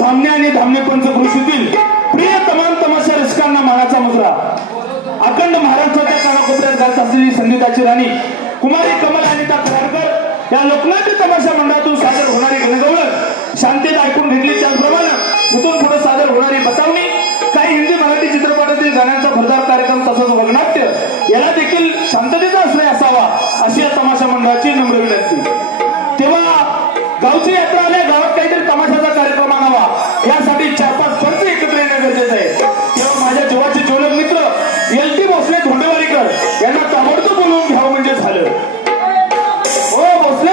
धामणे आणि धामणे पंचकृषीतील प्रिय तमाम तमाशा रसिकांना मानाचा मुजरा. अखंड महाराष्ट्राच्या कानाकोपऱ्यात गात असलेली संगीताची राणी कुमारी कमल अनिता कराडकर या लोकनाट्य तमाशा मंडळातून सादर होणारी गणगौळण शांतीत ऐकून घेतली. त्याचप्रमाणे इथून पुढे सादर होणारी बतावणी, काही हिंदी मराठी चित्रपटातील गाण्यांचा भरदार कार्यक्रम तसंच वगनाट्य याला देखील शांततेचा आश्रय असावा अशी या तमाशा मंडळाची नम्र विनंती. तेव्हा गावची यात्रा आल्या, गावात काहीतरी तमाशाचा कार्यक्रम आणावा, यासाठी 4-5 पंच एकत्र येणं गरजेचं आहे. तेव्हा माझ्या जीवाचे ज्वलक मित्र LT भोसले धोंडेवारीकर यांना ताबडतोब बोलवून घ्यावं म्हणजे झालं. हो भोसले,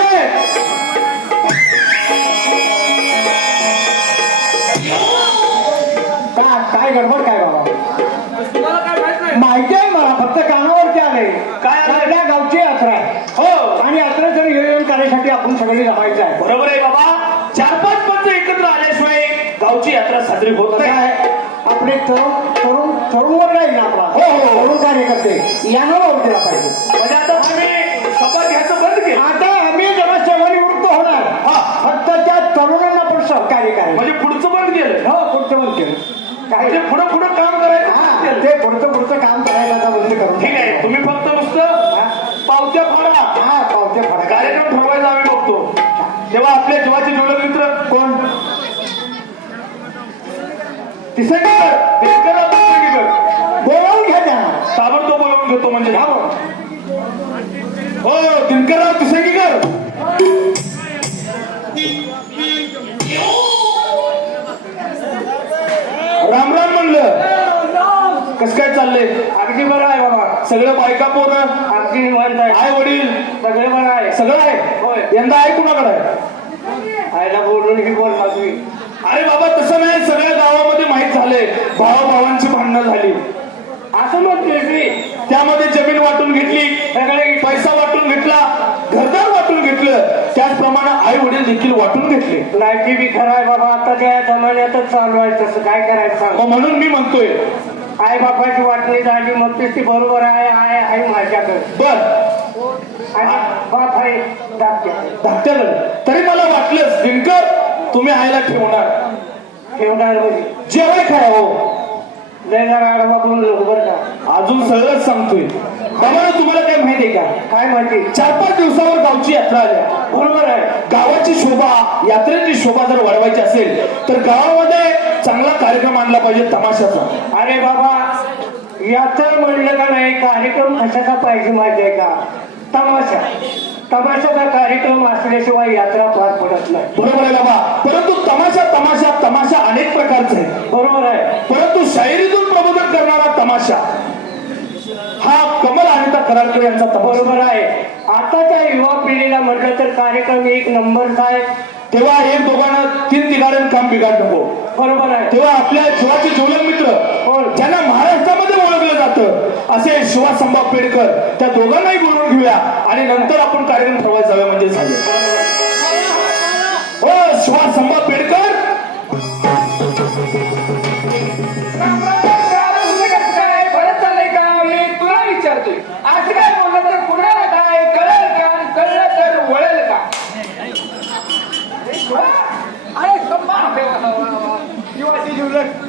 काय गडबड काय बाबा? तुम्हाला काय माहित नाही? माहिती आहे मला, फक्त कानावरती आले. काय आलंय? आपल्या गावची यात्रा आहे हो आणि यात्रेचं नियोजन करण्यासाठी आपण सगळे जमायचं आहे. बरोबर आहे बाबा. 4-5 पंच एकत्र आल्याशिवाय गावची यात्रा साजरी होत कसं नाही. आहे, आपले तरुण वर्ग आहे ना आपला, हो, हो. तरुण कार्यकर्ते यांना वाव दिला पाहिजे. म्हणजे आता आम्ही सभा घ्यायचं बंद केलं. आता आम्ही जेव्हा सेवानिवृत्त होणार, हा. फक्त त्या तरुणांना पण सहकार्य करायचं. म्हणजे पुढचं बंद केलं. हो, पुढचं बंद केलं. म्हणजे काय पुढं पुढं काम करायचं हा, बंद केलं. ते पुढचं काम करायचं आता बंद करून. ठीक आहे, तुम्ही फक्त नुसतं पावत्या फाडा, हा, पावते फडका. कार्यक्रम ठरवायला आम्ही बघतो. तेव्हा आपल्या जीवाचे ज्वलक मित्र कोण? तिसरीकर बोलावून घ्या त्यांना. ताबडतोब बोलवून घेतो म्हणजे. हा, बोल. हो दिनकरराव तिसरीकर, राम राम म्हणलं. कसं काय चाललंय? अगदी बरं आहे बाबा, सगळं बायका पोरं, अगदी निवांत आहे, आई वडील सगळे बरं आहे. सगळं आहे. होय. यंदा आहे कुणाकडे आहे? आईला बोलून ही बोल माझी. अरे बाबा तसं नाही, सगळ्या गावामध्ये माहित झालंय भावाभावांची भांडणं झाली. असं म्हणते मी. त्यामध्ये जमीन वाटून घेतली, सगळे पैसा वाटून घेतला, घरदार वाटून घेतलं, त्याचप्रमाणे आई वडील देखील वाटून घेतले. लायकी बी खरं आहे बाबा, आता त्या जमान्यातच चालू आहे. तसं काय करायचं सांग. मग म्हणून मी म्हणतोय आई बापाची वाटणी झाली मग ती बरोबर आहे. आई माझ्याकडे बर आणि बाप आहे धाकट्याकडे. तरी मला वाटलंच दिनकर तुम्ही आईला ठेवणार, ठेवणार म्हणजे जेवाय खाय हो. लय जरा आडवा बोलू नको बरं का. अजून सरळच सांगतोय. त्यामुळे तुम्हाला काय माहिती आहे का, काय माहिती? 4-5 दिवसावर गावची यात्रा आल्या. बरोबर आहे. गावाची शोभा, यात्रेची शोभा जर वाढवायची असेल तर गावामध्ये चांगला कार्यक्रम आणला पाहिजे तमाशाचा. अरे बाबा, यात्रा म्हणलं का नाही, कार्यक्रम कशाचा पाहिजे माहिती आहे का? तमाशा. तमाशाचा कार्यक्रम असल्याशिवाय यात्रा पार पडत नाही. बरोबर आहे बाबा, परंतु तमाशा अनेक प्रकारचा आहे. बरोबर आहे. परंतु शाहिरीतून प्रबोधन करणारा तमाशा हा कमल अनिता कराडकर यांचा तमाशा. बरोबर आहे. आताच्या युवा पिढीला म्हटलं तर कार्यक्रम एक नंबरचा आहे. तेव्हा एक दोघांना 3-3 काम बिघाड नको. बरोबर आहे. तेव्हा आपल्या जीवाचे ज्वलक मित्र ज्यांना महाराष्ट्रामध्ये ओळखलं जातं असे शिवासंभा पेडकर, त्या दोघांनाही बोलवून घेऊया आणि नंतर आपण कार्यक्रम ठरवायला जाऊया म्हणजे झाले. हो शिवासंभा पेडकर, बरं चाललंय का? मी तुला विचारतोय, आज काय बोललं तर कुणाला काय कळेल का? कळलं तर वळेल का? अरे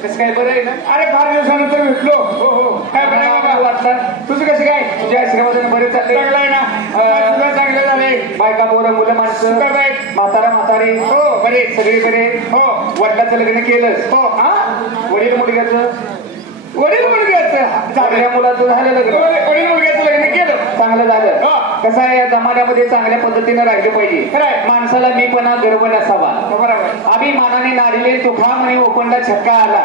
कसं काय बरं आहे ना? अरे 5 दिवसानंतर भेटलो. हो हो, काय बरं वाटलं? तुझं कसं काय? तुझ्या आशीर्वादाने बरं चाललंय. चांगलं आहे ना? तुझं चांगलं झालंय. बायका पोरं मुलं माणसं म्हातारा म्हातारी हो बरे, सगळे बरे. हो, वडिलाचं लग्न केलं. हो, हा, वडील मुलग्याचं चांगल्या मुलाचं झालं लग्न. वडील मुलग्याचं लग्न केलं, चांगलं झालं. कसं आहे, या जमान्यामध्ये चांगल्या पद्धतीने राहिलं पाहिजे. माणसाला मी पण गर्व नसावा. बरोबर. अभिमानाने नाडीले तुफा म्हणे ओपंडा छक्का आला.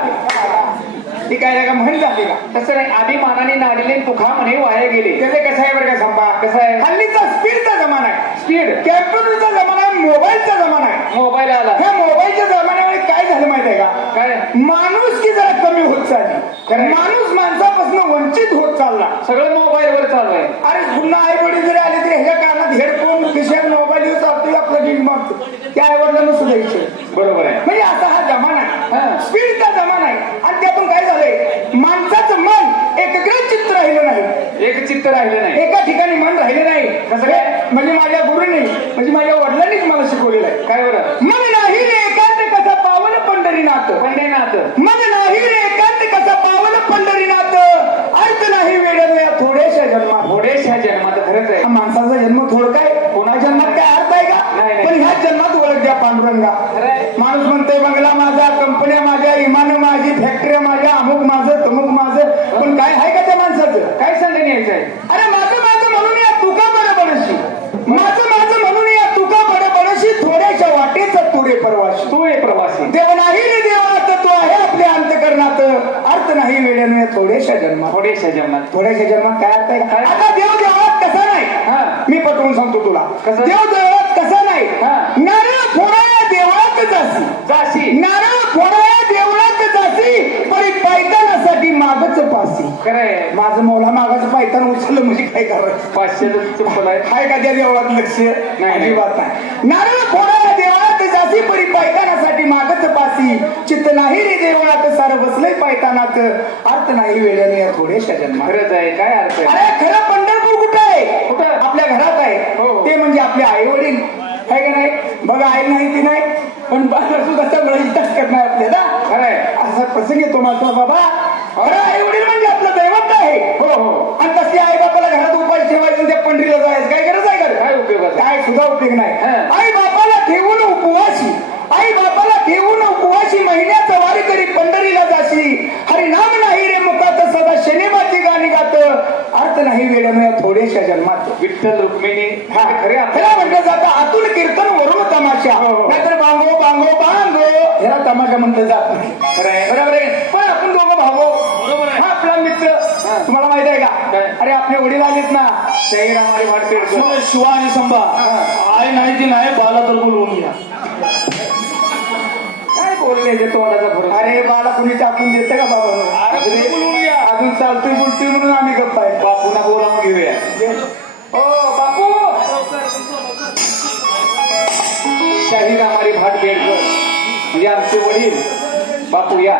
ती काय का म्हण झाली का? तसं नाही, अभिमानाने नाडीले तुफा म्हणे वाया गेले. त्याचं कसं आहे बरं का संपा? कसं आहे, हल्लीचा स्पीडचा जमाना आहे. स्पीड कॅम्प्युटरचा जमाना आहे, मोबाईलचा जमाना आहे. मोबाईल आला. ह्या मोबाईलच्या जमान्यामध्ये काय झालं माहिती आहे का? काय? माणूस की जरा कमी होत चालली. माणूस माणसापासून वंचित होत चालला. सगळं मोबाईलवर चालू आहे. अरे पुन्हा आई वडील जरी आले तरी ह्याच्या कानात हेडफोन खिशात मोबाईल येऊ चालतो, आपलं नीट मागतो. त्या आई वडिलांना सुद्धा इच्छा. बरोबर आहे. म्हणजे आता हा जमाना आहे, स्पीडचा जमाना आहे. आणि त्यातून काय झालंय, माणसाचं मन एकग्रचित्त राहिलं नाही. एकचित्त राहिलं नाही, एका ठिकाणी मन राहिलं नाही. कसं काय? म्हणजे माझ्या गुरुंनी, म्हणजे माझ्या वडिलांनीच मला शिकवलेलं आहे. काय बरं? मन नाही रे एकांत कसा पावन पंढरीनाथ. मन नाही रे एकांत कसा पावन पंढरीनाथ. अर्थ नाही वेळ थोड्याशा जन्मात. खरंच आहे, माणसाचा जन्म थोडं काय, कोणा जन्मात काय अर्थ आहे का? पण ह्या जन्मात ओळख द्या पांडुरंगा. माणूस म्हणतोय बंगला माझा, कंपन्या माझ्या, इमान माझी, फॅक्टऱ्या माझ्या, अमुक माझं तमुक माझं. पण काय आहे का त्या माणसाचं? काय सांगून यायचंय? अरे माझं म्हणून या तुका बडबडशी, माझं म्हणून या तुका बडबडशी थोड्याशा वाटे बेपरवाशी तू आहे प्रवासी देव नाही रे देवात तो आहे आपल्या अंतकरणात अर्थ नाही वेळेने थोडेशा जन्मात थोडेशा जन्मात थोड्याशा जन्मात काय अर्थ आहे काय? आता देव देवात कसा नाही हा. मी पटवून सांगतो तुला कसं? देव देवात कसा नाही हा. नारळ फोडा देवळात जासी जाशी नारळ फोडा देवळात जासी परी पायतानासाठी मागच पासी खरंय माझं मौला मागाचं पायतान उचललं म्हणजे काय करायचं 500 चप्पल आहे हाय का त्या देवळात लक्ष नाही. अजिबात नाही नारळ फोडायला देवळात जासी परी पायतानासाठी मागच पासी चित्त नाही रे देवळात सारं बसलंय पायतानात अर्थ नाही वेळेने या थोडेशा जन्मात खरंच आहे काय अर्थ आहे अरे खरं पंढरपूर कुठं आहे कुठं? आपल्या घरात आहे हो. ते म्हणजे आपले आई वडील आहे का नाही बघा आई नाही ती नाही पण बाबा सुद्धा सगळं इथंच करणार आपल्याला खरंय असा प्रसंग येतो मात्र बाबा अरे आई वडील म्हणजे आपलं दैवत आहे हो हो आणि तसे आई बापाला घरात उपाय ठेवायचं त्या पंढरीला जायचं काय गरज आहे का काय उपयोगाचं? काय सुद्धा उपयोग नाही हा. आई बापाला ठेवून उपवासी आई बापाला ठेवून उपवासी महिन्याचा वारी तरी पंढरीला जाशी हरिनाम नाही रे मुखात सदा शनिवारची गाणी गात अर्थ नाही वेळेने थोडेशा जन्मात विठ्ठल रुक्मिणी हा खरे अर्थ ह्याला म्हटलं जातं आतून कीर्तन वरून तमाशा हो, हो. नाहीतर बांगो बांगो बांगो ह्याला तमाशा म्हटलं जात नाही खरंय बरोबर आहे पण आपण दोघं भावो बरोबर आहे. हा आपला मित्र तुम्हाला माहित आहे का काय? अरे आपले वडील आलेत ना शहीरामारी वाटपेड शिवा आणि संभा आई नाही ती नाही बाला तर बोलवून घ्या काय बोलले जे तोंडाचा भरोसा अरे बाला कुणी टाकून देतं का बाबा अरे बोलून घ्या अजून चालतोय बोलतोय म्हणून आम्ही गप्प आहे बापूंना बोलावून घेऊया ओ बापू शाहीरामारी भाट बेडकर म्हणजे आमचे वडील बापू या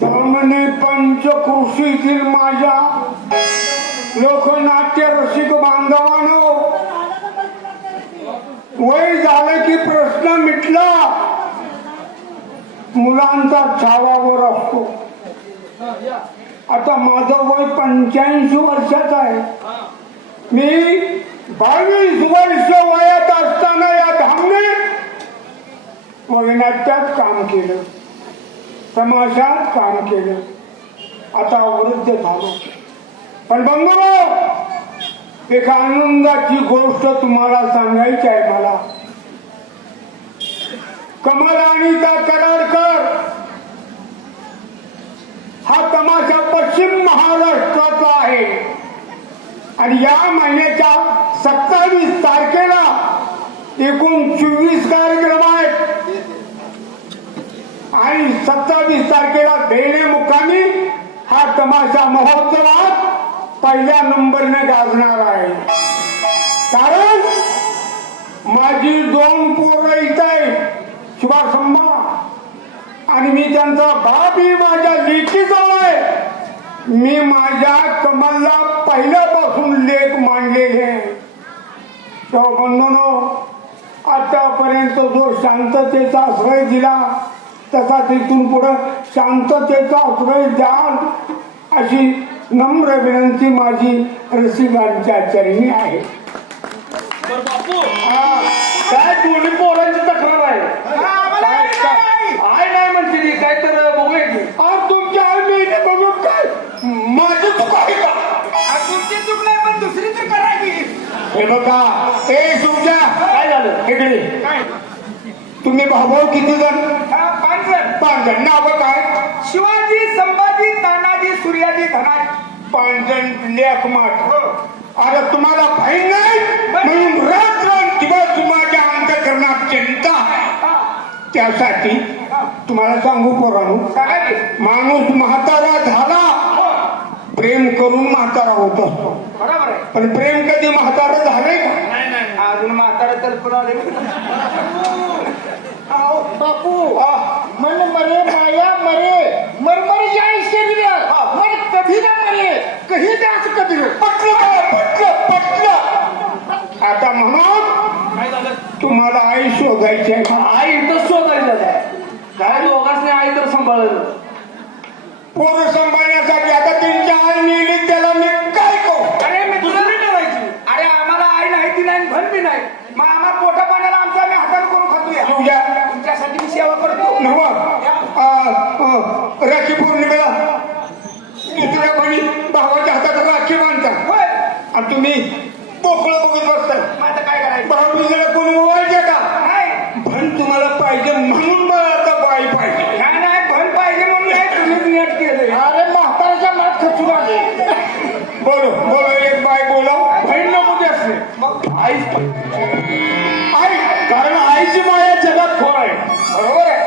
धमने पंचकृषीतील माझ्या लोकनाट्य रसिक बांधवानो वय झालं की प्रश्न मिटला मुलांचा छावावर असतो आता माझं वय 85 वर्षाचं आहे मी 22 वर्ष वयात असताना या धामने वगनाट्यात काम केलं तमाशात काम केलं आता वृद्ध झालो पण बंधू एक आनंदाची गोष्ट तुम्हाला सांगायची आहे मला कमल अनिता कराडकर हा तमाशा पश्चिम महाराष्ट्राचा आहे आणि या महिन्याच्या 27 तारखेला एकूण 24 कार्यक्रम आहेत आणि 27 तारखेला बेणे मुक्कामी हा तमाशा महोत्सवात पहिल्या नंबरने गाजणार आहे कारण माझी 2 पोरं इथं आहेत शिवासंभा आणि मी त्यांचा बापही माझ्या लेकीजवळ आहे मी माझ्या कमलला पहिल्यापासून लेख मांडलेले आहे तेव्हा बंधूंनो आतापर्यंत जो शांततेचा आश्रय दिला तसा तिथून पुढे शांततेचा आश्रय द्याल अशी नम्र विनंती माझी रसिकांच्या चरणी आहे बापू काय दोन्ही पोरांची तक्रार आहे आई नाही म्हणते ती काय तर बघूया की आज तुमच्या आईने बघून काय माझी चूक आहे का तुमची चूक नाही पण दुसरी चूक करायची हे बघा ए तुमच्या काय झालं इकडे तुम्ही भाऊ किती जण 5 जण 5 जण नाव काय शिवाजी संभाजी तानाजी सूर्याजी धनाजी 5 जण लेख माठ अरे तुम्हाला बहीण नाही म्हणून रात्र माझ्या अंतकरणात चिंता त्यासाठी तुम्हाला सांगू पोरांनो माणूस म्हातारा झाला प्रेम करून म्हातारा होत असतो बरोबर आहे पण प्रेम कधी म्हातारा झालंय का अजून म्हातारा कल्पना आले बापू मन मरे माया मरे मरमर जाय शरीर मन कधी ना मरे कधी जाच कधी पटलं आता म्हणून तुम्हाला आई शोधायची आहे आई इथं शोधायचं काय दोघांनी आई तर सांभाळलं पोरं सांभाळण्यासाठी आता त्यांच्या आई नेली त्याला मी काय करू अरे मी दुसरी करायची अरे आम्हाला आई नाही ती नाही भन बी नाही मग आम्हाला पोटा पाण्याला आमच्या आम्ही हाताने करून खातो तुझ्या तुमच्यासाठी मी सेवा करतो नव आणि तुम्ही पोकळं बघत बसताय. आता काय करायचं? भाऊबीजेला कोणी मोबाईलचे का? भण तुम्हाला पाहिजे म्हणून मला आता बाई पाहिजे. नाही नाही भर पाहिजे म्हणून नाही तुम्हीच नेट केले. अरे म्हाताऱ्याच्या मात खचून आले. बोलो बोलो एक बाई बोलव. बहीण नको ते असले मग आईच आई कारण आईची माया जगात खोर आहे. बरोबर आहे.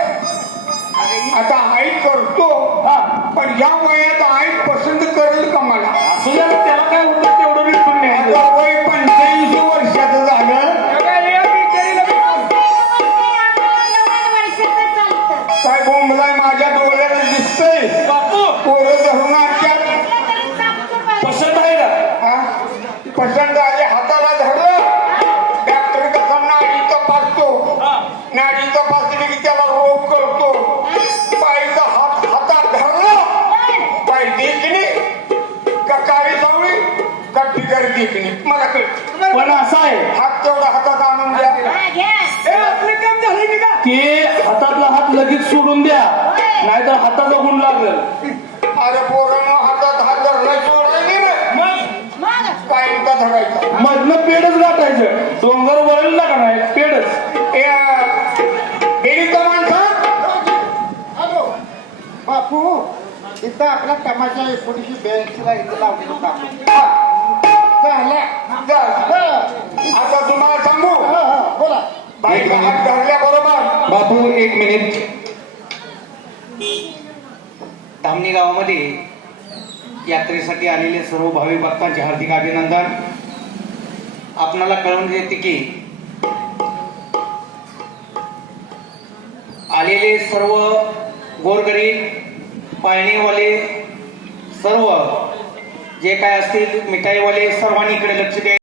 आता आई करतो हा पण या वयात आई पसंत करेल का मला? असू द्या ना, त्याला काय होतं तेवढं निघून न्यायचं. आता वय 85 वर्षाचं झालं. काय बोंबलाय माझ्या डोळ्याला दिसतंय. बापू पोरं धरून आणतात. पसंत आहे का? हा? पसंत आले हाताला धरलं. डॉक्टर कसा नाडी तपासतो. नाडी तपासली की त्याला रोग करतो. बाईचा हात हातात धरला. बाई देखणी का काळी सावळी का बिगर देखणी मला कळत. पण असं आहे हात तेवढा हातात आणून द्या. आपलं काम झालंय की का? की हातातला हात लगेच सोडून द्या नाहीतर हाताचा गुण लागेल. अरे पोरांनो हातात हात धरला सोडलं नाही रे. बाईचा धरायचा. मधनं पेडच गाठायचं. डोंगर वळला का नाही पेडच. बेडीचा माणसा बापू इथं आपला तमाशा 1982 ला इथं लावलेला बापू झाला. आता तुम्हाला सांगू बोला. बाईचा हात धरल्याबरोबर बापू एक मिनिट. धामणी गावामध्ये यात्रेसाठी आलेले सर्व भाविक भक्तांचे हार्दिक अभिनंदन. आपणाला कळवून देते की आलेले सर्व गोरगरीब पाळणेवाले सर्व जे काय असतील मिठाईवाले सर्वांनी इकडे लक्ष द्या.